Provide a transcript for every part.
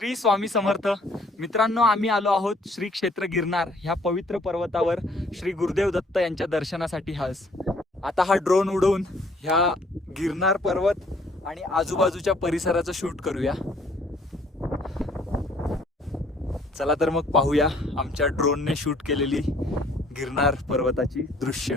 श्री स्वामी समर्थ. मित्रांनो आम्ही आलो आहोत श्री क्षेत्र गिरनार ह्या पवित्र पर्वतावर श्री गुरुदेव दत्त यांच्या दर्शनासाठी हास. आता हा ड्रोन उडवून ह्या गिरनार पर्वत आणि आजूबाजूच्या परिसराचं शूट करूया. चला तर मग पाहूया आमच्या ड्रोनने शूट केलेली गिरनार पर्वताची दृश्य.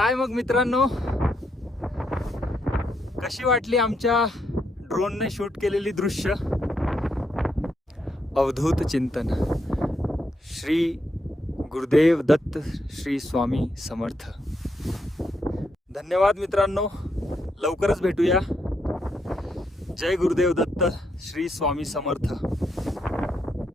काय मग मित्रांनो? कशी वाटली आमच्या ड्रोनने शूट केलेली दृश्य? अवधूत चिंतन. श्री गुरुदेव दत्त श्री स्वामी समर्थ. धन्यवाद मित्रांनो. लवकरच भेटूया. जय गुरुदेव दत्त श्री स्वामी समर्थ.